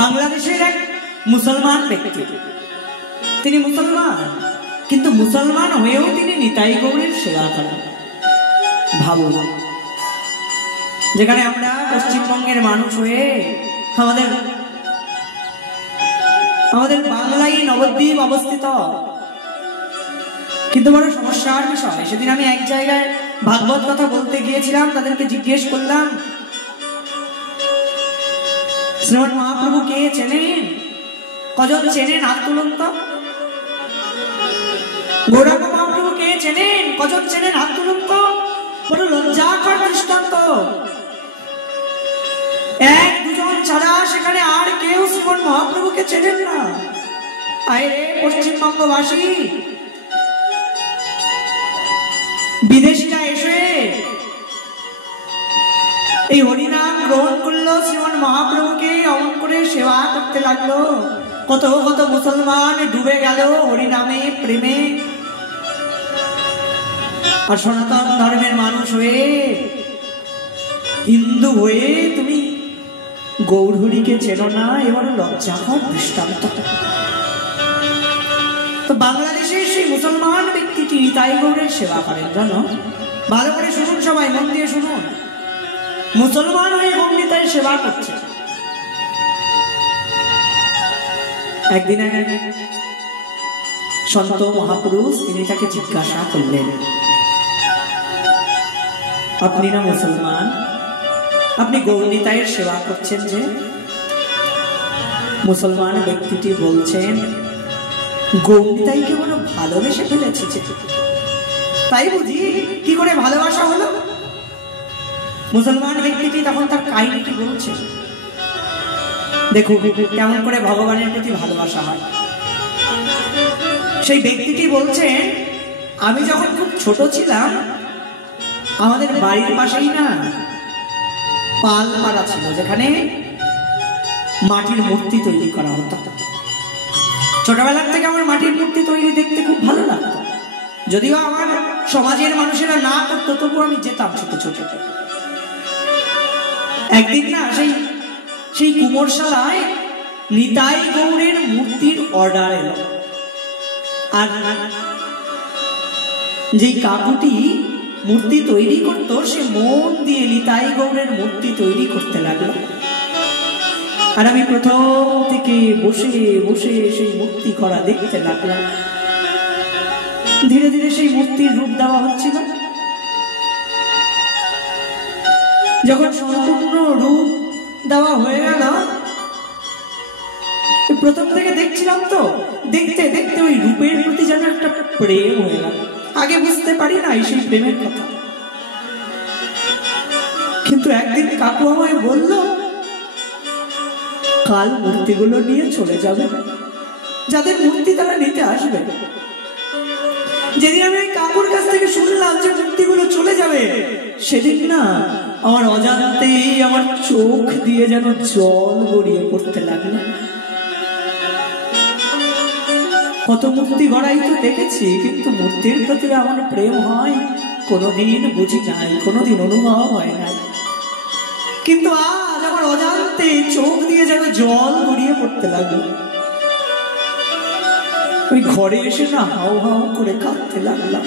বাংলাদেশের এক মুসলমান ব্যক্তি, তিনি মুসলমান, কিন্তু মুসলমান হয়েও তিনি নিতাই গৌরের সেবা করেন। ভাবুন, যেখানে আমরা পশ্চিমবঙ্গের মানুষ হয়ে আমাদের বাংলায় নবদ্বীপ অবস্থিত, কিন্তু বড় সমস্যার বিষয়। সেদিন আমি এক জায়গায় ভাগবত কথা বলতে গিয়েছিলাম, তাদেরকে জিজ্ঞেস করলাম, শ্রীমৎ মহাপ্রভু কে চেনেন? কজন চেনেন? হাত তুলুন তো। গৌরাঙ্গ মহাপ্রভু কে চেনেন? কজন চেনেন? হাত তুলুন তো। বড় লজ্জাকর দৃষ্টান্ত। এক দুজন ছাড়া সেখানে আর কেউ শ্রীমৎ মহাপ্রভুকে চেনেন না। আরে পশ্চিমবঙ্গবাসী, বিদেশিরা এসে এই হরিনাম গ্রহণ করলো, শ্রীমৎ মহাপ্রভুকে অমন করে সেবা করতে লাগলো। কত কত মুসলমান ডুবে গেল হরিনামে, প্রেমে। আর সনাতন ধর্মের মানুষ হয়ে, হিন্দু হয়ে তুমি গৌরহরিকে চেনো না, এবার লজ্জাকর দৃষ্টান্ত। তো বাংলাদেশের সেই মুসলমান ব্যক্তিটি নিতাই গৌরের সেবা করেন, জানো? ভালো করে শুনুন, সবাই মন দিয়ে শুনুন। মুসলমান হয়ে গৌরনিতাই সেবা করছে। একদিন সন্ত মহাপুরুষ তিনি তাকে জিজ্ঞাসা করলেন, আপনি না মুসলমান, আপনি গৌরনিতাইয়ের সেবা করছেন যে? মুসলমান ব্যক্তিটি বলছেন, গৌরনিতাইকে বড় ভালোবেসে ফেলেছে। তাই বুঝি? কি করে ভালোবাসা হলো? মুসলমান ব্যক্তিটি তখন তার কাহিনীটি বলছে। দেখুন কেমন করে ভগবানের প্রতি ভালোবাসা হয়। সেই ব্যক্তিটি বলছে, আমি যখন খুব ছোট ছিলাম, আমাদের বাড়ির পাশেই না পালপাড়া ছিল, যেখানে মাটির মূর্তি তৈরি করা হতো। ছোটবেলার থেকে আমার মাটির মূর্তি তৈরি দেখতে খুব ভালো লাগতো। যদিও আমার সমাজের মানুষেরা না করতো, তবু আমি যেতাম ছোট ছোট। একদিন না সেই কুমোরশালায় নিতাই গৌরের মূর্তির অর্ডার এলো। আর যেই কাকুটি মূর্তি তৈরি করত, সে মন দিয়ে নিতাই গৌরের মূর্তি তৈরি করতে লাগলো। আর আমি প্রথম থেকে বসে বসে সেই মূর্তি করা দেখতে লাগলাম। ধীরে ধীরে সেই মূর্তির রূপ দেওয়া হচ্ছিল। যখন সম্পূর্ণ রূপ দেওয়া হয়ে গেল, প্রথম থেকে দেখছিলাম তো, দেখতে দেখতে ওই রূপের প্রতি যেন একটা প্রেম হয়ে গেল। আগে বুঝতে পারি না সেই প্রেমের কথা, কিন্তু একদিন কাকু আমায় বলল, কাল মূর্তিগুলো নিয়ে চলে যাবে, যাদের মূর্তি তারা নিতে আসবে। যেদিন আমি ওই কাকুর কাছ থেকে শুনলাম যে মূর্তিগুলো চলে যাবে, সেদিন না আমার অজান্তেই আমার চোখ দিয়ে যেন জল গড়িয়ে পড়তে লাগলো। কত মূর্তি গড়াই তো দেখেছি, কিন্তু মূর্তির প্রতি আমার প্রেম হয় কোনোদিন বুঝি নাই, কোনোদিন অনুভব হয় নাই। কিন্তু আজ আমার অজান্তে চোখ দিয়ে যেন জল গড়িয়ে পড়তে লাগলো। ওই ঘরে এসে না হাউ হাউ করে কাঁদতে লাগলাম।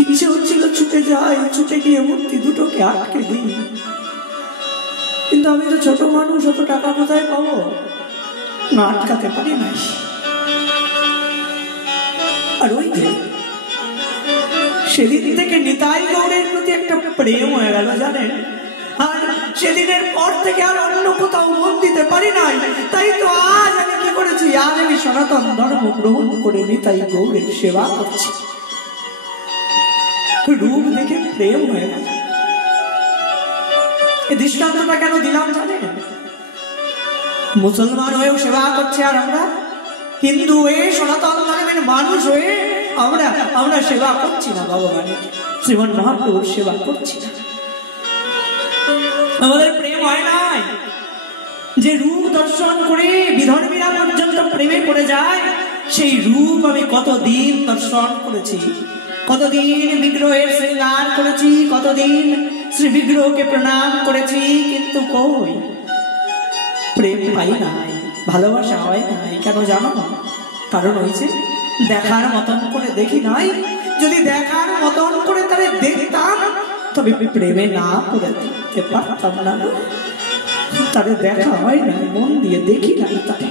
ইচ্ছে হচ্ছিল ছুটে যাই, ছুটে গিয়ে মূর্তি দুটোকে আটকে দিই, কিন্তু আমি তো ছোট মানুষ, অত টাকা কোথায় পাবো? না, আটকাতে পারি নাই। আর ওই যে সেদিন থেকে নিতাই গৌরের প্রতি একটা প্রেম হয়ে গেল, জানেন? আর সেদিনের পর থেকে আর অন্য কোথাও মন দিতে পারি নাই। তাই তো আজ আমি কি করেছি, আজ আমি সনাতন ধর্ম গ্রহণ করে নিতাই গৌরের সেবা করছি। রূপ দেখে প্রেম হয়ে গেল। এই দৃষ্টান্তটা কেন দিলাম জানেন? মুসলমান হয়েও সেবা করছে, আর আমরা হিন্দু হয়ে, সনাতন ধর্মের মানুষ হয়ে আমরা সেবা করছি না ভগবানের, শ্রীমৎ মহাপ্রভুর সেবা করছি না। আমাদের প্রেম হয় নাই। যে রূপ দর্শন করে বিধর্মীরা পর্যন্ত প্রেমে পড়ে যায়, সেই রূপ আমি কতদিন দর্শন করেছি, কতদিন বিগ্রহের শৃঙ্গার করেছি, কতদিন শ্রীবিগ্রহকে প্রণাম করেছি, কিন্তু কই প্রেম পাই নাই, ভালোবাসা হয় নাই। কেন জানো? কারণ হয়েছে দেখার মতন করে দেখি নাই। যদি দেখার মতন করে তারে দেখতাম, তবে প্রেমে না পড়ে দেখতে পারতাম না। তারে দেখা হয় নাই, মন দিয়ে দেখি নাই তারে।